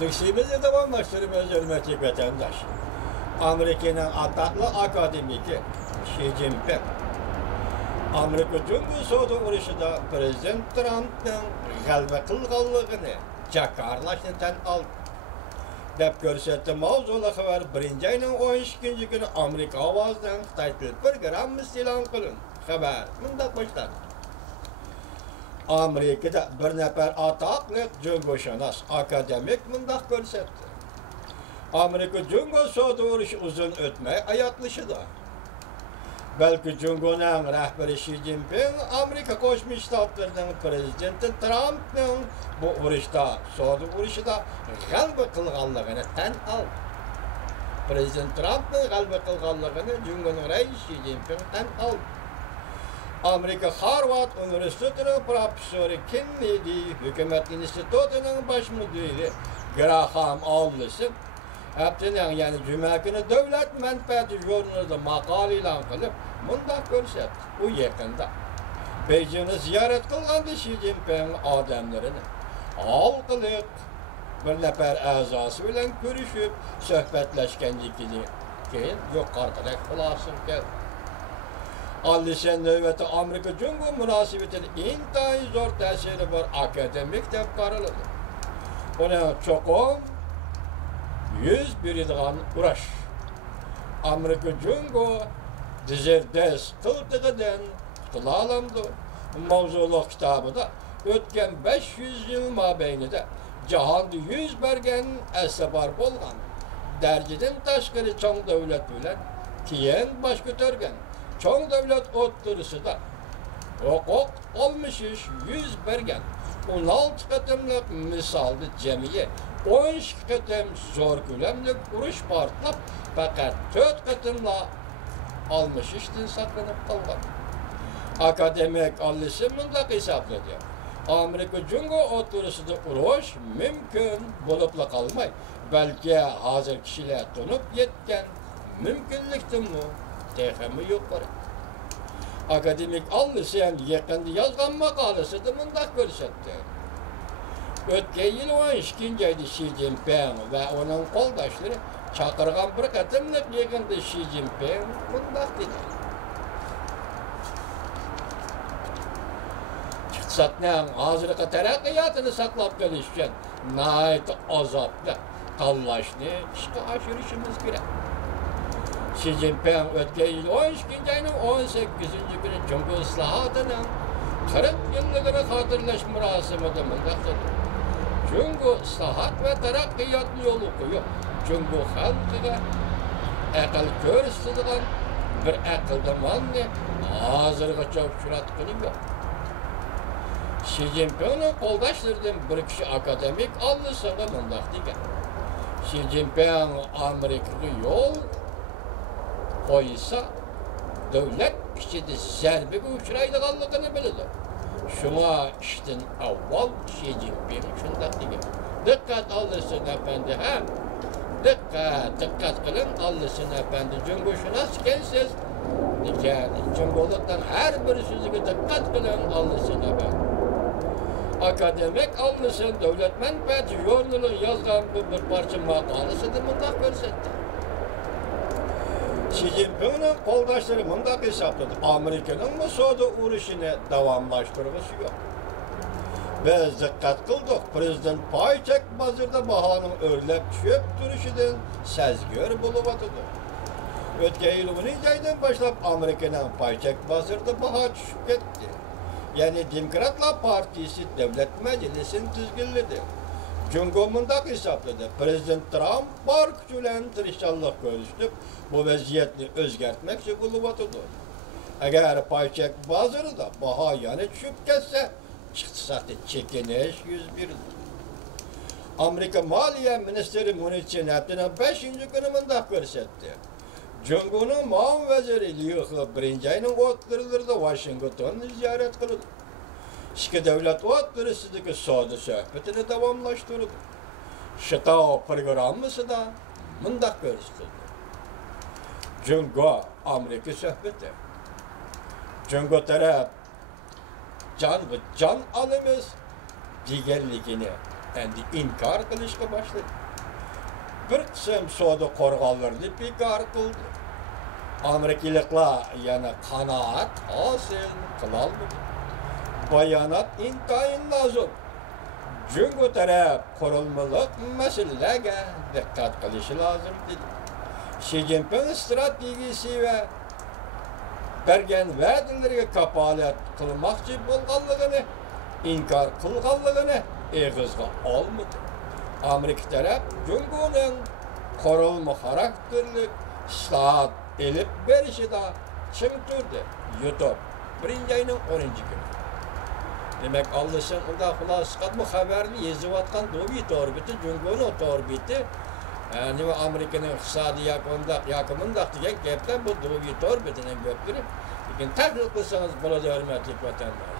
Dışımızı devamlaştırmaya hürmetli vatandaş. Amerika'nın atatlı akademiki Xi Jinping, Amerika Cumhuriyeti Soğudu Uruşu'da Prezident Trump'ın galba kılganlığını çakarlaşını tan aldı. Dep görsetti mavzulu haber 1. ayının 12. günü Amerika avazdan Xitay program ilan kılın. Haber mındak başlar. Amerika'da bir nefer ataklı cumhurşanas akademik mındak görsetti. Amerika Cumhuriyeti Soğudu Uruşu uzun ötmey ayatlışı da. Belki Cumhuriyet'in rehberi Xi Jinping, Amerika Koşmuş Ştatlarının Prezidenti Trump'ın bu uruşda, Soğudu uruşuda galba kılganlığını tan aldı. Prezident Trump'ın galba kılganlığını Cumhuriyet'in reisi Xi Jinping tan aldı. Amerika Harvard Üniversitesi'nin profesörü Kennedy, Hükümet İnstitutu'nun baş müdürü Graham Allison, hepsinin yani Cuma günü devlet menfaati jurnalında makale ilan kılıp bundak görsetti. Bu yakında. Beijing'i ziyaret kılgandı Xi Jinping adamlarını. Halkılık bir nefer azası bilen görüşüp sohbetleşkenlikini keyin yok arkadaş bulasın geldi. Allison növbeti Amerika Cumhuriyeti münasebetinin intayi zor tesiri var akademik dep karılıdı. Ona çokum 101 yıldan uğraş. Amerika Cumhuriyeti dizerdes kıldıgıdan kılalandı. Mavzuluk kitabı da ötken 500 yıl mabeynide cahanda 100 bergen esebar bolgan. Dergiden taşkırı çoğun devlet bilen kiyen baş götürgen. Çoğun devlet oturusu da hukuk olmuş iş 100 bergen. 16 katımlık misaldı cemiye 12 katım zor gülemlik uruş partlap fakat 4 katımla almış işten saklanıp kalgan. Akademik alışımında hesapladı. Amerika Cumhuriyeti oturusu da uruş mümkün bulupla kalmay. Belki hazır kişiler donup yetken mümkünlükten mi? Tehemi yok var. Akademik alışım yakında yazgan makalesi de mındak görsetti. Ötken yıl 12. ayda Xi Jinping ve onun koldaşları çakırgan bir katımlık yakında Xi Jinping mındak dedi. İktisatның hazırkı terakkiyatını saklap gelişken nait azaplı tallaşını işe aşırışımız gerek. Xi Jinping ötken yıl 12. ayının 18. günü Cumhuriyet Islahatı'nın 40 yıllıkını hatırlaş mürasımıda mındak dedi. Cumhuriyet Islahat ve terakkiyatlı yolu koyu. Cumhuriyet halkıga akıl görüstüdüğün bir akıldamanlı hazırkı çok şuratkını yok. Xi Jinping'in koldaşlarından bir kişi akademik alnısına mındak digen. Xi Jinping Amerika'ya yol koysa devlet kişide zerbiga uçraydıganlığını bildi. Şuna işten avval Xi Jinping şundak digen. Dikkat alısın efendi ha. Dikkat kılın alısın efendi. Cumhurşunas gelsiz. Diken Cumhurluktan her bir sözüge dikkat kılın alısın efendi. Akademik alnısın devlet menfaati jurnalı yazgan bir parça makalesi de mındak görsetti. Xi Jinping'in koldaşları mındak hesapladı. Amerika'nın bu soğudu uruşunu devamlaştırması yok. Biz dikkat kıldık. Prezident payçek bazırda bahanın örlep çöp duruşundan sezgör buluvatıdı. Ötken yıl 10. aydan başlap Amerika'nın payçek bazırda baha düşüp gitti. Yani Demokratlar Partisi Devlet Meclisi'ni tüzgünledi. Cumhurbaşkanı hesapladı. Prezident Trump var küçülen tırışçallık görüştüp bu vaziyetini özgertmek için buluvatıdı. Eğer payçek bazırı da baha yani düşüp geçse iktisatı çekiniş 101'dir. Amerika Maliye Ministeri Muniçin hepsinin 5. günümünde görsetti. Cumhur'un Mağun Veziri Liu He 1. ayının otlarında Washington'u ziyaret kıldı. İki devlet otlarındaki soğudu sohbetini devamlaştırdı. Şıtav programısı da mındak görüştürdü. Cumhur Amerika sohbeti. Cumhur taraf can alımız diğerlikini endi inkar qilishga boshladi. Bir qism savdo qo'rg'onlarini bekor qildi. Amerikaliklar yana qanoat hosil qilolmadi. Bayonot intayin lozim. Jungo taraf qurilmalik masalalarga diqqat qilishi lozim dedi. Xi Jinping strategiyasi va bergan va'dalarga kafolat qilmoqchi bo'lganligini inkor qilganligini eg'izga olmadi. Amerika taraf Jungoning qurilma xarakterli islohot elib berishida chim turdi. YouTube 1-ayning 10-kuni. Demek Allah'ın orada xulosa bu xabarni yozayotgan do'gi to'rbiti Jungoning to'rbiti nima Amerikaning iqtisodiy yakunda degan gaplar bu do'gi to'rbitining gaplari. Lekin tahlil qilsangiz bo'ladi, hurmatli vatandoshlar.